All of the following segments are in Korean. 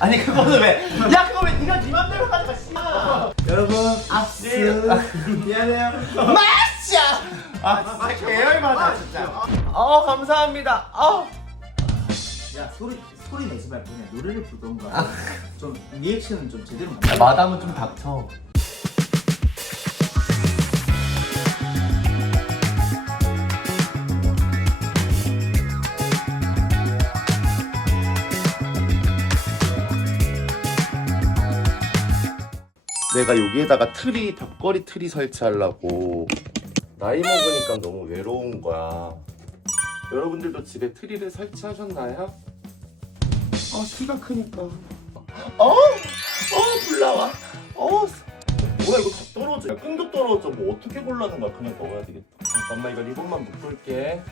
아니 그거는 왜? 야 그거 왜 네가 네 맘대로 가져가 씨발. 여러분 악수 미안해요. 마샤. 아 진짜 계열마다 진짜. 감사합니다. 야 소리 내지 말고 그냥 노래를 부르던가. 좀 리액션은 좀 제대로 만들어. 마담은 좀 닥쳐. 내가 여기에다가 벽걸이 트리 설치하려고. 나이 먹으니까 너무 외로운 거야. 여러분들도 집에 트리를 설치하셨나요? 키가 크니까. 불 나와. 뭐야 이거 다 떨어져. 끈도 떨어져. 뭐 어떻게 골라는 거야? 그냥 넣어야 되겠다. 잠깐만 이거 리본만 묶을게.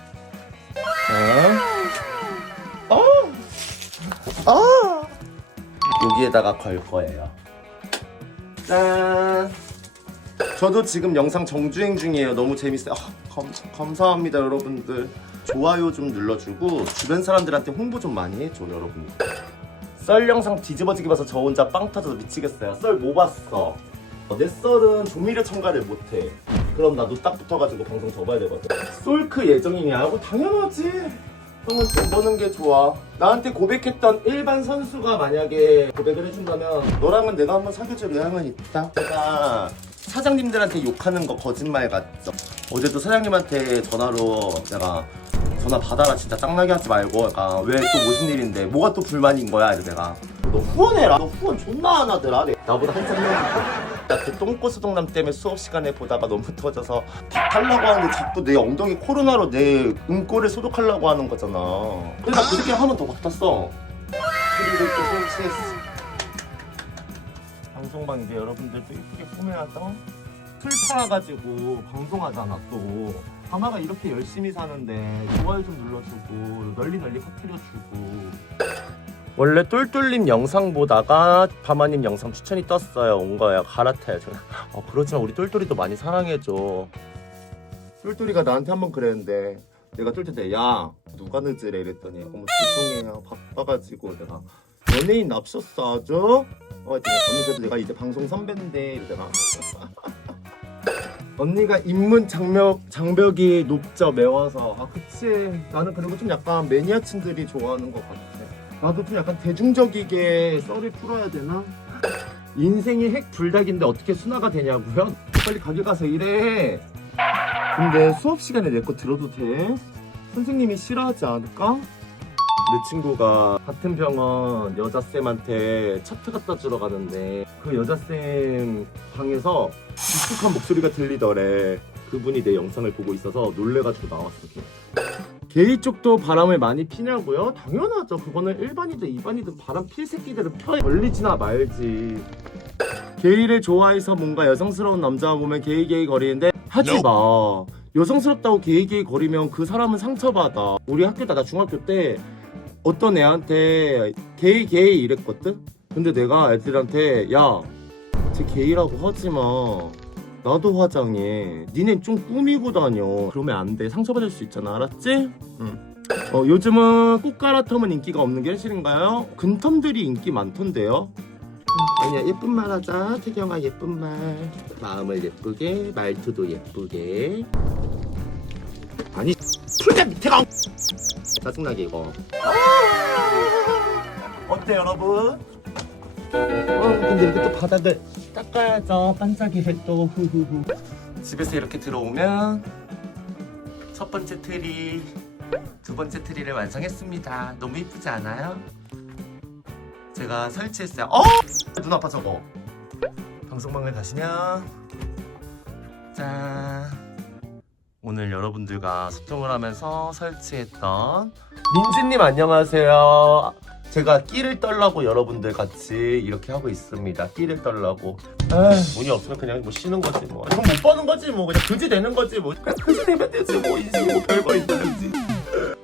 여기에다가 걸 거예요. 짠. 저도 지금 영상 정주행 중이에요. 너무 재밌어요. 감사합니다 여러분들. 좋아요 좀 눌러주고 주변 사람들한테 홍보 좀 많이 해줘 여러분. 썰 영상 뒤집어지게 봐서 저 혼자 빵 터져서 미치겠어요. 썰 뭐 봤어? 내 썰은 조미료 첨가를 못해. 그럼 나도 딱 붙어가지고 방송 접어야 되거든. 솔크 예정이냐고? 당연하지. 형은 돈 버는 게 좋아. 나한테 고백했던 일반 선수가 만약에 고백을 해준다면 너랑은 내가 한번 사귀어줄 의향은 있다. 내가 사장님들한테 욕하는 거 거짓말 같죠? 어제도 사장님한테 전화로 내가 전화 받아라 진짜 짱나게 하지 말고 왜 또 무슨 일인데 뭐가 또 불만인 거야. 이래서 내가 너 후원해라. 너 후원 존나 안 하더라. 나보다 한참 나 그 똥꼬수동남 때문에 수업 시간에 보다가 너무 터져서 하려고 하는데 자꾸 내 엉덩이 코로나로 내 응꼬를 소독하려고 하는 거잖아. 근데 나 그렇게 하면 더 같았어. 트리를 또 설치했어. 방송방 이제 여러분들도 이쁘게 꾸며야죠. 풀 팔아가지고 방송하잖아 또. 하나가 이렇게 열심히 사는데 좋아요 좀 눌러주고 널리 퍼뜨려주고. 원래 똘똘님 영상 보다가 바마님 영상 추천이 떴어요. 온 거예요. 갈아타야죠. 그렇지만 우리 똘똘이도 많이 사랑해줘. 똘똘이가 나한테 한번 그랬는데 내가 똘똘한테 야 누가 늦으래 이랬더니 어머 죄송해요 바빠가지고 내가 연예인 납셨어 아주? 언니 그래도 내가 이제 방송 선배인데 이러잖아. 언니가 입문 장벽이 높죠. 매워서. 그치. 나는 그리고 좀 약간 매니아층들이 좋아하는 것 같아. 나도 좀 약간 대중적이게 썰을 풀어야 되나? 인생이 핵 불닭인데 어떻게 순화가 되냐고요? 빨리 가게 가서 일해. 근데 수업 시간에 내 거 들어도 돼? 선생님이 싫어하지 않을까? 내 친구가 같은 병원 여자쌤한테 차트 갖다 주러 가는데 그 여자쌤 방에서 익숙한 목소리가 들리더래. 그분이 내 영상을 보고 있어서 놀래가지고 나왔어. 게이 쪽도 바람을 많이 피냐고요? 당연하죠. 그거는 일반이든 이반이든 바람 필 새끼들은 펴. 걸리지나 말지. 게이를 좋아해서 뭔가 여성스러운 남자 보면 게이 거리는데 하지 마. 여성스럽다고 게이 거리면 그 사람은 상처받아. 우리 학교 나 중학교 때 어떤 애한테 게이 이랬거든? 근데 내가 애들한테 야, 쟤 게이라고 하지마. 나도 화장해. 니네 좀 꾸미고 다녀. 그러면 안 돼. 상처받을 수 있잖아. 알았지? 응. 요즘은 꽃가라텀은 인기가 없는 게 현실인가요? 근텀들이 인기 많던데요? 아니야, 예쁜 말 하자. 태경아, 예쁜 말. 마음을 예쁘게, 말투도 예쁘게. 아니, 풀자 밑에가. 짜증나게 이거. 어때 여러분? 근데 이렇게 또 바닥을 닦아야죠. 반짝이를 또 후후후. 집에서 이렇게 들어오면 첫 번째 트리, 두 번째 트리를 완성했습니다. 너무 이쁘지 않아요? 제가 설치했어요. 눈 아파 저거. 방송방을 가시면 짠. 오늘 여러분들과 소통을 하면서 설치했던 민지님 안녕하세요. 제가 끼를 떨라고 여러분들 같이 이렇게 하고 있습니다. 끼를 떨라고. 돈이 없으면 그냥 뭐 쉬는 거지 뭐. 돈 못 버는 거지 뭐. 그냥 그지 되는 거지 뭐. 그냥 그지 되면 되지 뭐. 인생이 뭐 별거 있는지.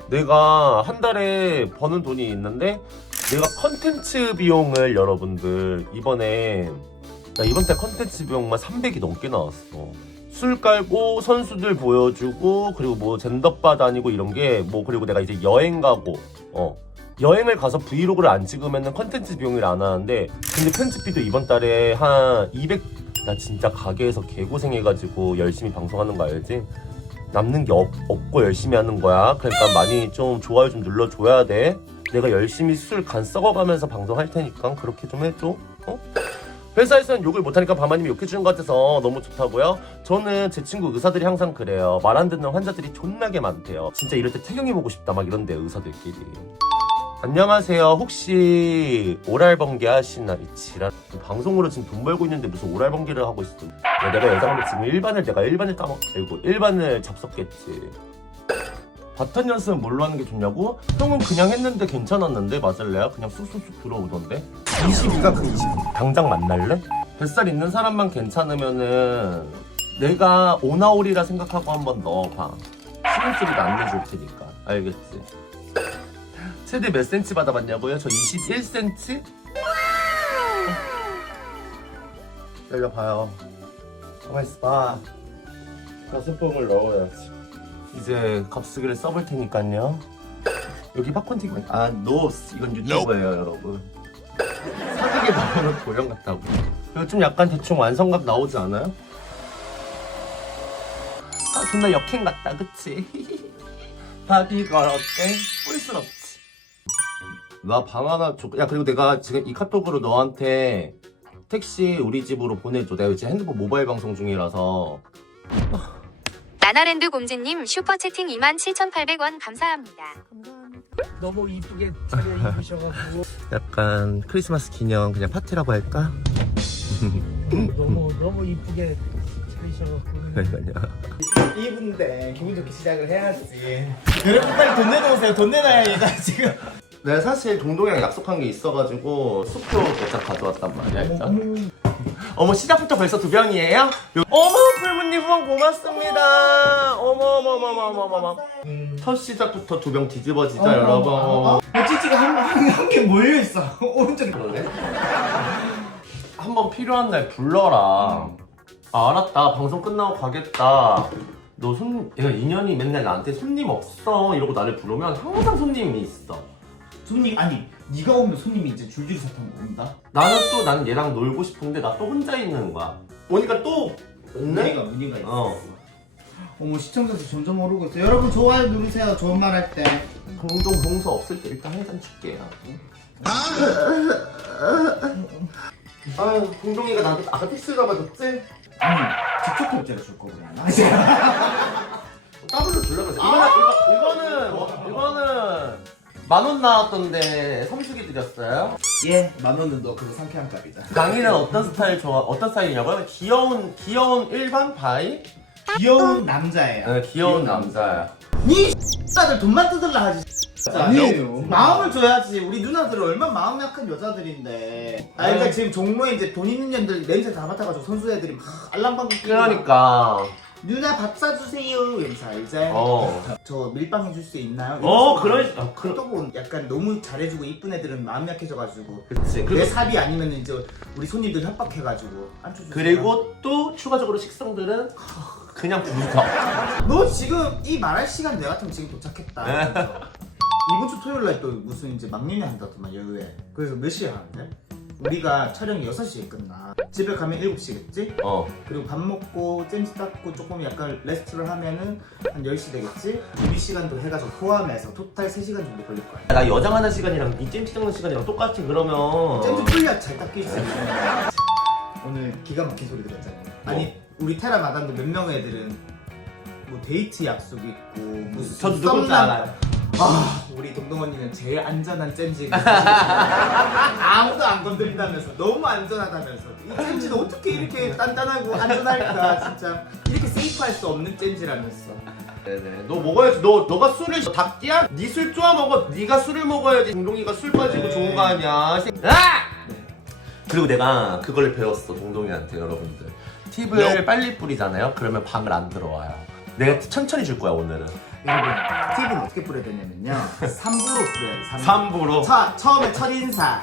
내가 한 달에 버는 돈이 있는데 내가 컨텐츠 비용을 여러분들 이번 달 컨텐츠 비용만 300이 넘게 나왔어. 술 깔고 선수들 보여주고 그리고 뭐 젠더바 다니고 이런 게 뭐 그리고 내가 이제 여행 가고 여행을 가서 브이로그를 안 찍으면 컨텐츠 비용을 안 하는데 근데 편집비도 이번 달에 한 200... 나 진짜 가게에서 개고생해가지고 열심히 방송하는 거 알지? 남는 게 없고 열심히 하는 거야. 그러니까 많이 좀 좋아요 좀 눌러줘야 돼. 내가 열심히 술 간 썩어가면서 방송할 테니까 그렇게 좀 해줘. 어? 회사에서는 욕을 못하니까 바마님이 욕해주는 것 같아서 너무 좋다고요? 저는 제 친구 의사들이 항상 그래요. 말 안 듣는 환자들이 존나게 많대요. 진짜 이럴 때 태경이 보고 싶다 막 이런데 의사들끼리. 안녕하세요. 혹시 오랄번개 하시나? 이 지랄. 방송으로 지금 돈 벌고 있는데 무슨 오랄번개를 하고 있어. 야, 내가 여자인데 지금 내가 일반을 까먹고 일반을 접속했지. 바탄 연습은 뭘로 하는 게 좋냐고? 형은 그냥 했는데 괜찮았는데 맞을래요? 그냥 쑥쑥쑥 들어오던데. 22가 그 20. 당장 만날래? 뱃살 있는 사람만 괜찮으면은 내가 오나올이라 생각하고 한번 넣어봐. 신음소리도 안 내줄 테니까. 알겠지? 최대 몇 센치 받아봤냐고요? 저 21cm? 열려봐요. 가만 있어봐. 가슴뽕을 넣어야지. 이제 갑수기를 써볼 테니까요. 여기 팝콘 튀김. 아, 노스. 이건 유튜브예요, 여러분. 사극에 나오는 고령 같다고. 그리고 좀 약간 대충 완성각 나오지 않아요? 아, 존나 역행 같다, 그치? 바비걸 어때? 꿀스럽지? 나 방 하나 줘. 야, 그리고 내가 지금 이 카톡으로 너한테 택시 우리 집으로 보내줘. 내가 이제 핸드폰 모바일 방송 중이라서. 나나랜드 곰지님 슈퍼채팅 27,800원 감사합니다. 너무 이쁘게 차려입으셔가지고 약간 크리스마스 기념 그냥 파티라고 할까? 너무 이쁘게 차리셔가지고 그러니까요. 이분데 기분 좋게 시작을 해야지. 여러분 빨리 돈 내놓으세요. 돈 내놔야 얘가 지금. 내가 사실 동동이랑 약속한 게 있어가지고 숙소 몇장 가져왔단 말이야 일단. 어머 시작부터 벌써 2병이에요? 어머 풀무님 후원 고맙습니다. 어머 첫 시작부터 2병 뒤집어지자 여러분. 찌찌가 한 개 몰려 있어. 오른쪽에. 그러네. 한번 필요한 날 불러라. 아 알았다. 방송 끝나고 가겠다. 너 얘가 인연이 맨날 나한테 손님 없어 이러고 나를 부르면 항상 손님이 있어. 손님 아니 네가 오면 손님이 이제 줄줄이 사탕 온다. 나는 얘랑 놀고 싶은데 나 또 혼자 있는 거야. 오니까 또 있네? 문의가 있어. 어. 어머 시청자 수 점점 오르고 있어. 여러분 좋아요 누르세요. 좋은 말 할 때. 공동 봉사 없을 때 일단 한 잔 줄게요. 아유 공동이가 나한테 아까 택시 잡아줬지? 아니 직접 결제를 줄 거구나. 더블로 주려고 했어. 이거는 10,000원 나왔던데 성수기 드렸어요? 예, 10,000원은 너 그거 상쾌한 값이다. 강이는 어떤 스타일이냐고요? 귀여운 일반 바이? 귀여운 남자예요. 네, 귀여운 남자야. 니 X들 돈만 뜯을라 하지. 아니에요. 마음을 줘야지. 우리 누나들은 얼마나 마음 약한 여자들인데. 아, 그러니까 지금 종로에 이제 돈 있는 년들 냄새 다 맡아가지고 선수 애들이 막 알랑방구 끼고 그러니까. 누나 밥 사주세요. 이러면서 이제 저 밀빵 해줄 수 있나요? 또 약간 너무 잘해주고 이쁜 애들은 마음 약해져가지고 그치. 내 삽이 아니면 이제 우리 손님들 협박해가지고 안 쳐주세요. 그리고 또 추가적으로 식성들은 그냥 부르서. 너 지금 이 말할 시간 내 같으면 지금 도착했다. 이번 주 토요일 날 또 무슨 이제 막년이 한다더만 여의에. 그래서 몇 시에 하는데? 우리가 촬영이 6시에 끝나. 집에 가면 7시겠지? 그리고 밥 먹고 잼스 닦고 조금 약간 레스트를 하면은 한 10시 되겠지? 준비 시간도 해가지고 포함해서 토탈 3시간 정도 걸릴 거야. 나 여장하는 시간이랑 이 잼치 닦는 시간이랑 똑같이 그러면. 잼스 풀려 잘 닦일 수 있어. 오늘 기가 막힌 소리 들었잖아. 아니 우리 테라 마담들 몇 명의 애들은 뭐 데이트 약속 있고 무슨 저 누군지 알아요. 아 우리 동동 언니는 제일 안전한 잼지가 아무도 안 건드린다면서 너무 안전하다면서 이 잼지는 어떻게 이렇게 단단하고 안전할까 진짜 이렇게 세이프할 수 없는 잼지라면서. 네네. 너 먹어야지. 너가 술을 닭띠야? 네 술 좋아 먹어. 네가 술을 먹어야지. 동동이가 술 빠지고 좋은 거 아니야. 아! 그리고 내가 그걸 배웠어 동동이한테 여러분들. 팁을 빨리 뿌리잖아요. 그러면 방을 안 들어와요. 내가 천천히 줄 거야 오늘은. 여러분 팁은 어떻게 뿌려야 되냐면요 3부로 뿌려야 돼. 3부로. 처음에 첫인사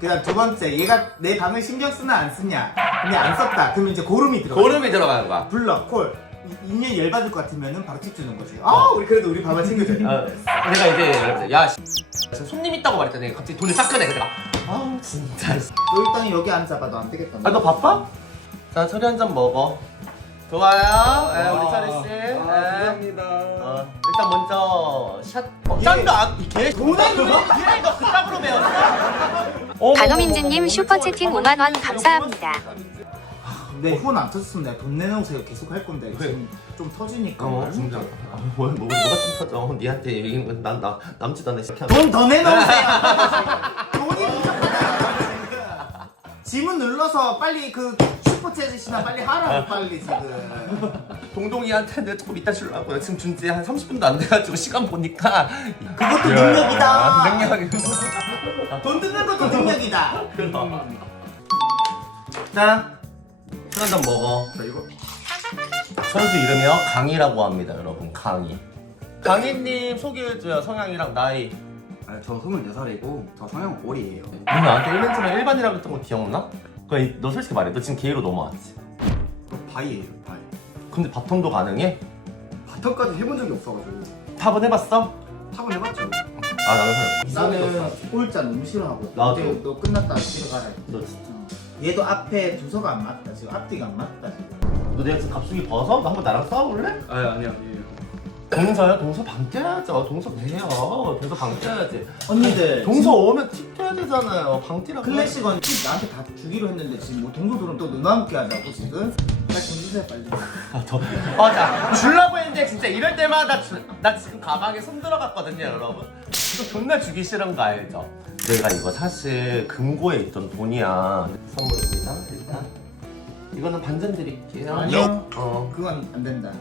그다음 두 번째 얘가 내 방을 신경 쓰나 안 쓰냐 근데 안 썼다 그러면 이제 고름이 들어가. 고름이 들어가는 거야. 블러 콜 인연 열받을 것 같으면은 바로 팁 주는 거지. 아 우리 그래도 우리 밥을 챙겨줘야 돼. 내가 이제 야 지금 손님 있다고 말했더니 갑자기 돈을 싹 꺼내. 그래서 내가 아 진짜. 너 일단 여기 앉아봐. 너 안 되겠다. 아 너 바빠? 자 철이 한 잔 먹어. 좋아요. 우리 철이 씨. 감사합니다. 일단 먼저 샷. 짠도 이개 돈을 얘 이거 그따구로 배웠어. 단호민지님 슈퍼채팅 5만원 감사합니다. 근데 혼 안 터졌으면 내가 돈 내놓으세요 계속 할 건데 지금 좀 터지니까. 진짜. 뭐가 좀 터져. 니한테 얘기는 난 남지도 않네. 돈 더 내놓으세요. 돈이 부족하다. 지문 눌러서 빨리 그 슈퍼챗이나 빨리 하라고 빨리 지금. 동동이한테 내가 조금 이따 주려고요. 지금 준지 한 30분도 안 돼가지고 시간 보니까 그것도 능력이다. 능력이. 돈 드는 것도 능력이다. 자, 술 한잔 먹어. 자 이거 선수 이름이요? 강희라고 합니다, 여러분. 강희. 강희님 소개해줘요. 성향이랑 나이. 저 24살이고 저 성형 올이에요. 너 나한테 1년 전에 일반이라고 했던 거 기억나? 너 솔직히 말해. 너 지금 게이로 넘어왔지? 바이예요, 바이. 근데 바텀도 가능해? 바텀까지 해본 적이 없어가지고 탑은 해봤어? 탑은 해봤죠. 아, 나는 나는 꼴짜 너무 싫어하고. 나도. 근데 너 끝났다 집에 가라. 너 진짜. 얘도 앞에 두서가 안 맞다 지금 앞뒤가 안 맞다 지금. 너 내가 지금 갑자기 벗어? 너 한번 나랑 싸워볼래? 아니요. 동서요? 동서 방 떼야죠. 동서 돼요. 동서 방 떼야지. 언니들 동서 오면 팁 떼야 되잖아요. 방 떼라고. 클래식 언니 나한테 다 주기로 했는데 지금 뭐 동서들은 또 누나 함께 하자고 지금. 빨리 돈 주세요 빨리. 자, 주려고 했는데 진짜 이럴 때마다 나 지금 가방에 손 들어갔거든요, 여러분. 이거 존나 주기 싫은 거 알죠? 내가 이거 사실 금고에 있던 돈이야. 선물입니다, 일단. 이거는 반전 드릴게요. 아니요. 어. 그건 안 된다.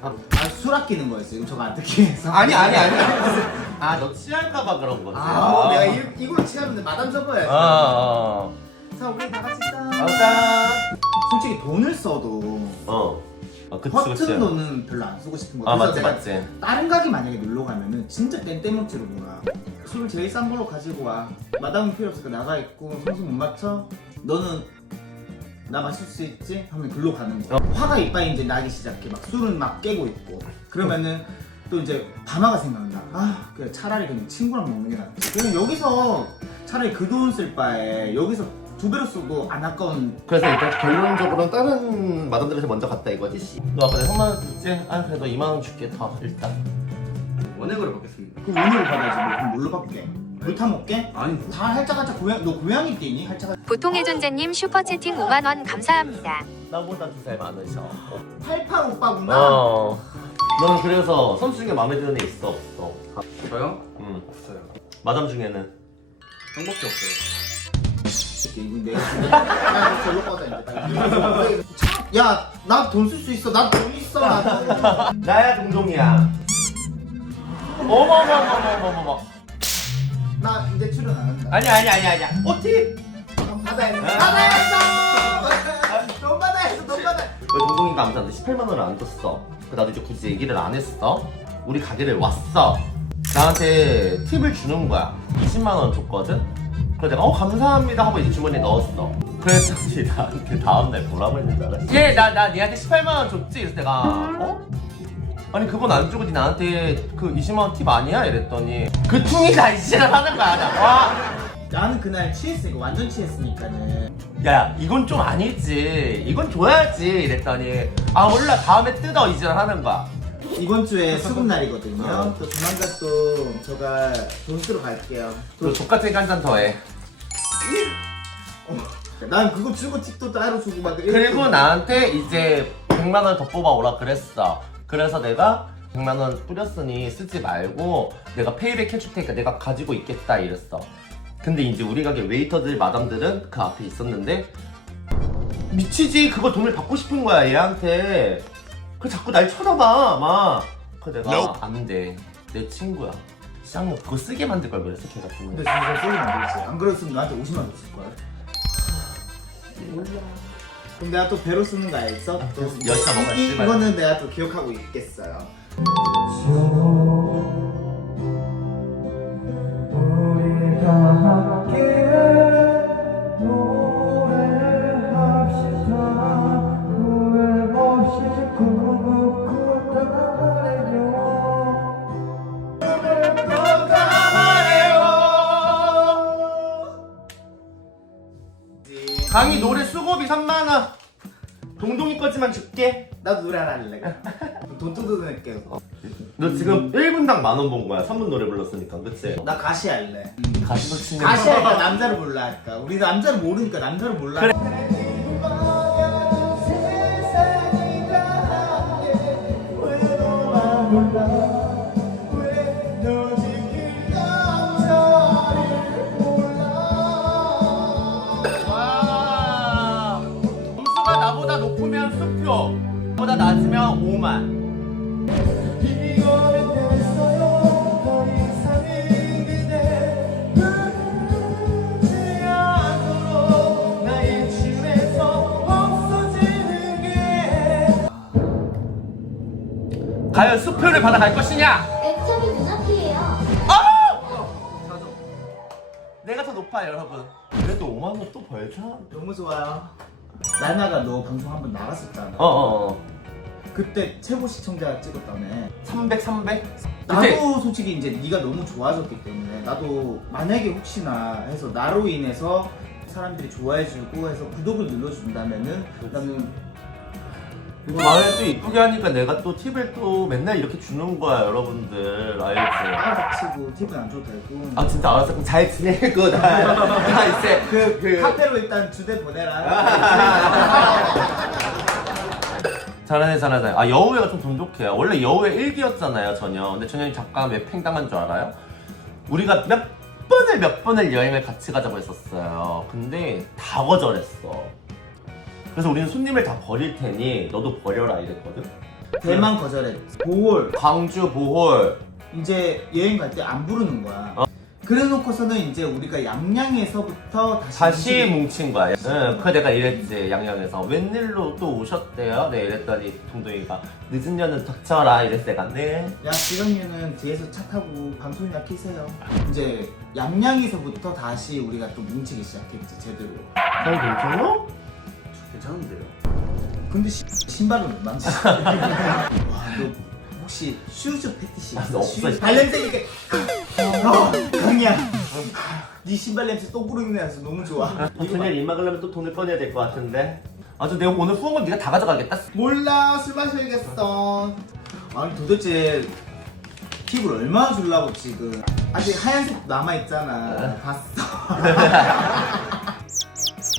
술 아끼는 거였어요. 저거 안 듣기 위해서. 아니. 아, 너 취할까봐 그런 거지. 내가 이걸로 취하면 마담 접어야지. 자 우리 다 같이 짠. 맞아. 솔직히 돈을 써도 그치. 허튼 돈은 별로 안 쓰고 싶은 거야. 아, 그래서 맞지, 내가 맞지. 다른 가게 만약에 놀러 가면은 진짜 땡땡먹지로 놀아. 술을 제일 싼 걸로 가지고 와. 마담은 필요 없으니까 나가 있고 성수 못 맞춰. 너는 나 마실 수 있지? 하면 글로 가는 거야. 화가 이빨이 이제 나기 시작해. 막 술은 막 깨고 있고. 그러면은 또 이제 밤화가 생각나. 그래 차라리 그냥 친구랑 먹는 게 낫지. 그냥 여기서 차라리 그 돈 쓸 바에 여기서 2배로 써도 안 아까운. 그래서 일단 결론적으로는 다른 마담들에서 먼저 갔다 이거지. 씨. 너 아까 내가 3만 원 줬지? 그래도 2만 원 줄게 더 일단. 원액으로 받겠습니다. 그럼 오늘 받아야지. 뭐 그럼 뭘로 받게? 물 타 먹게? 아니, 다 할짝할짝 너 고양이 뛰니? 할짝할짝. 보통의 존재님 슈퍼채팅 5만원 감사합니다. 나보다 2살 많으셔. 88 오빠구나. 너는 그래서 선수 중에 마음에 드는 애 있어 없어? 저요? 응. 없어요. 마담 중에는? 형밖에 없어요. 이거 내가 절로 꺼져 이제 빨리. 야, 나 돈 쓸 수 있어. 나 돈 있어. 나도. 나야 동동이야. 어머머머머머머. 나 이제 출연 안 한다. 아니야. 팁. 돈 받아야지. 받아야지. 돈 받아야지. 돈 받아. 왜 동동이가 아무튼 18만 원을 안 줬어? 나도 이제 굳이 얘기를 안 했어. 우리 가게를 왔어. 나한테 팁을 주는 거야. 20만 원 줬거든? 그래서 내가 감사합니다 하고 이제 주머니에 넣었어. 그랬더니 나한테 다음날 뭐라고 했는지 알았어? 나 니한테 18만 원 줬지? 그래서 내가 아니 그건 안 주고 니 나한테 그 20만 원 팁 아니야? 이랬더니 그 퉁이가 이씨를 하는 거야. 나는 그날 취했으니까 완전 취했으니까는. 야 이건 좀 아니지. 이건 줘야지. 이랬더니 몰라 다음에 뜯어 이지랄 하는 거야. 이번 주에 수급 날이거든요. 또 조만간 또 제가 돈 쓰러 갈게요. 너 족같은 거 한 잔 더 해. 난 그거 주고 팁도 따로 주고 막. 그리고 나한테 이제 100만 원 더 뽑아오라 그랬어. 그래서 내가 100만 원 뿌렸으니 쓰지 말고 내가 페이백 해줄 테니까 내가 가지고 있겠다 이랬어. 근데 이제 우리 가게 웨이터들 마담들은 그 앞에 있었는데 미치지. 그거 돈을 받고 싶은 거야 얘한테. 그 자꾸 날 쳐다봐 막. 그래 내가 안 돼. 내 친구야. 쌍욕 그거 쓰게 만들 걸 그랬어 걔 같은 근데 거. 진짜 쏠리면 안 되겠어. 안 그랬으면 나한테 50만 원 줬을 거야. 그럼 내가 또 배로 쓰는 거 알겠어? 또 여자 먹어야 씨발. 이거는 내가 또 기억하고 있겠어요. 우리가 함께 노래합시다. 후회 없이 꾹꾹 강의 노래 수고비 3만원. 동동이 거지만 줄게. 나도 노래 하나 할래. 돈 뜯어낼게. 너 지금 1분당 10,000원 번 거야. 3분 노래 불렀으니까, 그치? 나 가시 할래. 가시도 치는 가시 할까 남자를 몰라 할까? 우리 남자를 모르니까 남자를 몰라. 그래. 와. 점수가 나보다 높으면 수표. 보다 낮으면 5만. 과연 수표를 받아갈 것이냐? 액션이 눈앞이에요. 내가 더 높아 여러분. 그래도 5만원 또 벌자. 너무 좋아요. 나나가 너 방송 한번 나갔었잖아. 어어어. 그때 최고 시청자 찍었다며. 300. 나도 솔직히 이제 네가 너무 좋아졌기 때문에 나도 만약에 혹시나 해서 나로 인해서 사람들이 좋아해주고 해서 구독을 눌러준다면은 나는 마음에 또 이쁘게 하니까 내가 또 팁을 또 맨날 이렇게 주는 거야, 여러분들. 알지? 닥치고 팁은 안 줘도 되고. 아, 진짜 알았어. 그럼 잘 지내고, 나 이제. 그 카페로 일단 주대 보내라. 잘하네. 아, 여우회가 좀 돈독해요. 원래 여우회 1기였잖아요, 전혀. 근데 전현이 잠깐 왜 팽당한 줄 알아요? 우리가 몇 번을 여행을 같이 가자고 했었어요. 근데 다 거절했어. 그래서 우리는 손님을 다 버릴 테니 너도 버려라 이랬거든. 대만 거절했지. 보홀 광주, 보홀. 이제 여행 갈 때 안 부르는 거야. 그래놓고서는 이제 우리가 양양에서부터 다시 뭉친 거야. 응, 그래 내가 이랬지, 양양에서. 웬일로 또 오셨대요? 네, 이랬더니 동동이가 늦은 년은 닥쳐라 이랬어. 내가 네. 야 지렁이는 뒤에서 차 타고 방송이나 키세요. 이제 양양에서부터 다시 우리가 또 뭉치기 시작했지 제대로. 잘 괜찮아? 괜찮은데요? 근데 신발은 못 만지. 와너 혹시 슈즈 패티시 아, 너 없어. 발냄새 이렇게 강이야. 네 신발 냄새 또 부르는 애라서 너무 좋아. 전현 입 막으려면 또 돈을 꺼내야 될 것 같은데. 아주 내가 오늘 후원 건 네가 다 가져가겠다. 몰라 술 마셔야겠어. 아니 도대체 팁을 얼마나 주려고 지금. 아직 하얀색 남아있잖아. 봤어.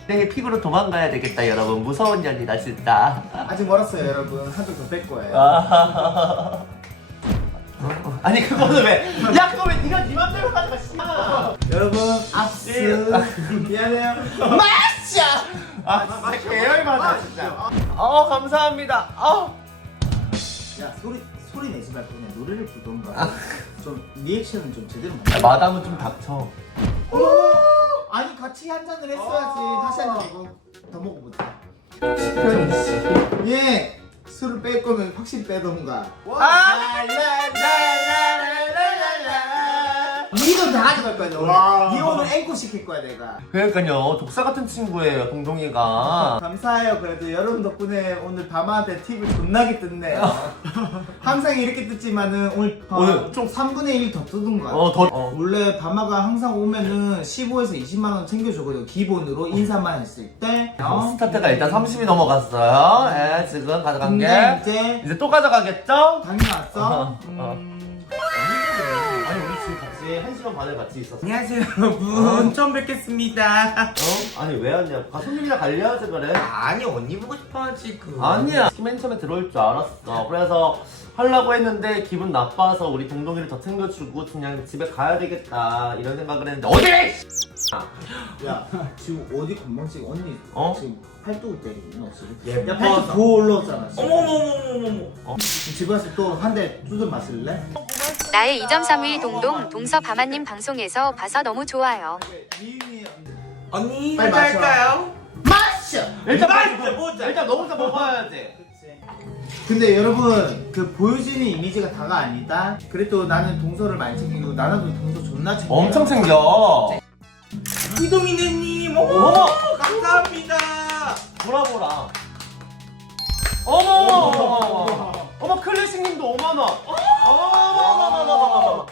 내 픽으로 도망가야 되겠다, 여러분. 무서운 년이다, 진짜. 아직 멀었어요 여러분. 한 점 더 뺄 거예요. 아니 그거는 왜? 야 그거 왜 네가 네 맘대로 가져가 씨발. 여러분 압수 미안해요. 마샤. 아 진짜 계열마다 진짜. 감사합니다. 야 소리 내지 말고 그냥 노래를 부르던가. 좀 리액션은 좀 제대로 해. 마담은 좀 닥쳐. 아니 같이 한 잔을 했어야지. 다시 한 잔 이거 더 먹어보자. 예 술을 뺄 거면 확실히 빼던가. 니도 다 가져갈 거야 너. 와. 니 오늘 앵콜 시킬 거야 내가. 그러니까요, 독사 같은 친구예요, 동동이가. 감사해요. 그래도 여러분 덕분에 오늘 밤한테 팁을 존나게 뜯네요. 항상 이렇게 뜯지만은 오늘 오늘 좀 3분의 1 더 뜯은 거 같아. 원래 밤아가 항상 오면은 15에서 20만 원 챙겨주거든요. 기본으로 인사만 했을 때. 스타트가 일단 30이 넘어갔어요. 예, 지금 가져간 근데 게. 이제 이제 또 가져가겠죠? 당연히 왔어. 아니, 우리 지금 같이 1시간 반을 같이 있었어. 안녕하세요 여러분. 처음 뵙겠습니다. 아니, 왜 왔냐? 손님이랑 갈려야지, 그래. 아니 언니 보고 싶어가지고. 아니야. 맨 처음에 들어올 줄 알았어. 그래서 하려고 했는데 기분 나빠서 우리 동동이를 더 챙겨주고 그냥 집에 가야 되겠다 이런 생각을 했는데 어디! 야 지금 어디 건방지게 언니 지금 팔뚝을 때리구나 지금. 예뻐서. 야 팔뚝 더 올라오잖아 지금. 어머머머머머머. 집에 가서 또 한 대 두들 맞을래? 나의 2.3위 동동 동서 바마님 방송에서 봐서 너무 좋아요. 언니 빨리 한잔 마셔. 할까요? 마셔! 일단 너 혼자 먹어야지. 근데 여러분 그 보여지는 이미지가 다가 아니다. 그래도 나는 동서를 많이 챙기고 나나도 동서 존나 챙겨. 엄청 챙겨. 이동이네님 어머! 감사합니다. 보라. 어머 클래식님도 5만원. 어머.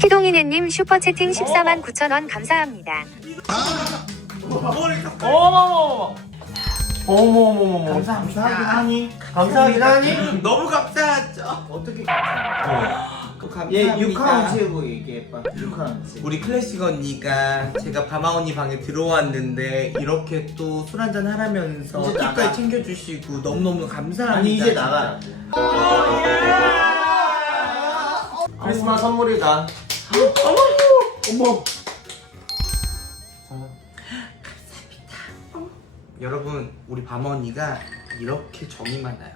희동이네님 슈퍼채팅 14만 9천원 감사합니다. 뭘 깎아? 어머머머머. 감사하긴 하니. 감사하긴 하니? 너무 감사하죠. 어떻게 감사해? 얘 감사합니다. 6화원 채우고 얘기해봐. 6화원 채. 우리 클래식 언니가 제가 바마 언니 방에 들어왔는데 이렇게 또 술 한잔 하라면서 이제 나가. 팁까지 챙겨주시고 너무너무 감사합니다. 아니 이제 나가. 크리스마스 선물이다. 어머. 여러분 우리 바마 언니가 이렇게 정이 많아요.